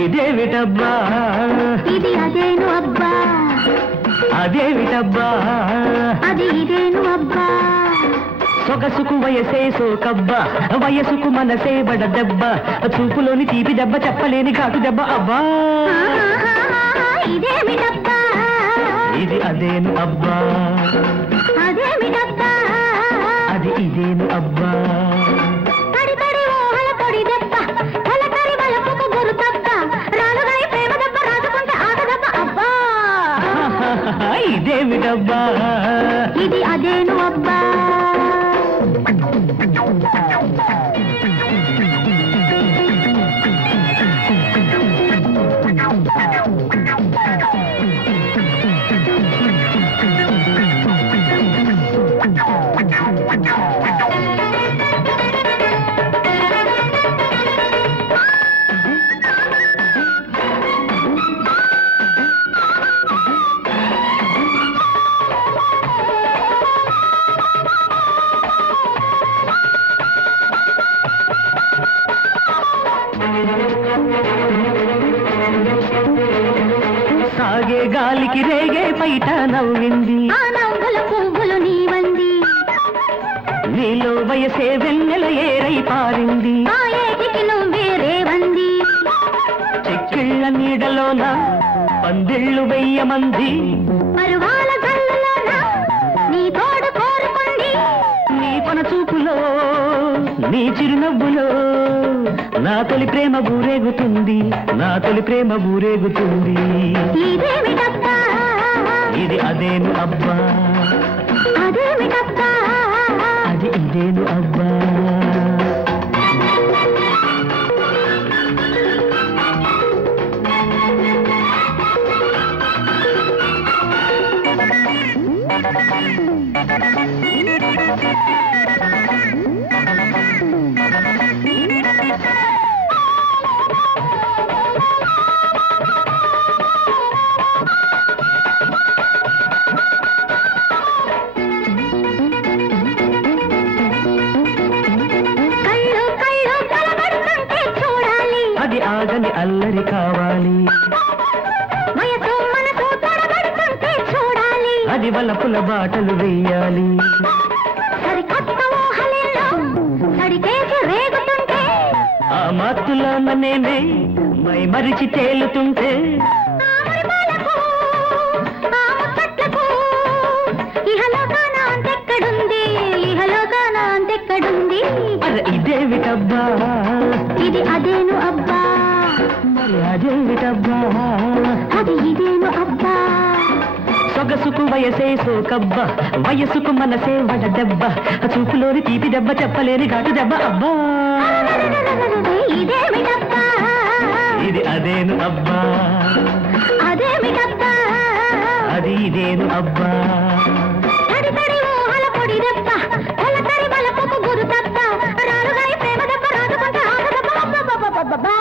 ఇదేమిటబ్బా ఇది అదేను అబ్బా అదేమిటబ్బా అది ఇదేను అబ్బా సొగసుకు వయసే సోకబ్బా వయసుకు మనసే బడ దెబ్బ చూపులోని తీపి దెబ్బ చెప్పలేని ఘాటు దెబ్బ అబ్బా ఇదేమిటబ్బా ఇది అదేను అబ్బా అదేమిటబ్బా అది ఇదేను అబ్బా తడి తడి ఊహల పొడి దెబ్బ కలకరి వలపుకు గురు దెబ్బ రాలుగాయి ప్రేమ దెబ్బ రాజుకుంటే ఆట దెబ్బ అబ్బా ఇదేమిటబ్బా ఇది అదేను అబ్బా సాగే గాలికి రేగే పైట నవ్వింది ఆ నవ్వుల పువ్వులు నీవంది నీలో వయసే వెన్నెల ఏరై పారింది ఆ ఏటికి నువ్వే రేవంది చెక్కిళ్ళ నీడలోన పందిళ్ళు వెయ్యమంది పరువాల జల్లులోన నీ తోడు కోరుకుంది నీ పన చూపులో నీ చిరునవ్వులో నా తొలి ప్రేమ ఊరేగుతుంది నా తొలి ప్రేమ ఊరేగుతుంది ఇదేమిటబ్బా ఇది అదేను అబ్బా అదేమిటబ్బా అది ఇదేను అబ్బా కళ్ళు కళ్ళు కలబడుతుంటే చూడాలి అది ఆగని అల్లరి కావాలి వయసు మనసు తడబడుతుంటే చూడాలి అది వలపుల బాటలు వెయ్యాలి సరికొత్త ఊహలెన్నో సడికేసి రేగుతుంటే ఆ మత్తులోన నేనే మై మరిచి తేలుతుంటే ఆ మురిపాలకు, ఆ ముచ్చట్లకు ఇహలోకాన అంతెక్కడుంది ఇహలోకాన అంతెక్కడుంది అది ఇదేమిటబ్బా ఇది అదేను అబ్బా మరి అదేమిటబ్బా అది ఇదేను అబ్బా సొగసుకు వయసే సోకబ్బా వయసుకు మనసే వడ దెబ్బ చూపులోని తీపి దెబ్బ చెప్పలేని ఘాటు దెబ్బ అబ్బా ఇదేమిటబ్బా ఇది అదేను అబ్బా అదేమిటబ్బా అది ఇదేను అబ్బా తడి తడి ఊహల పొడి దెబ్బ కలకరి వలపుకు గురు దెబ్బ రాలుగాయి ప్రేమ దెబ్బ రాజుకుంటే ఆట దెబ్బ అబ్బబ్బబ్బబ్బబ్బా.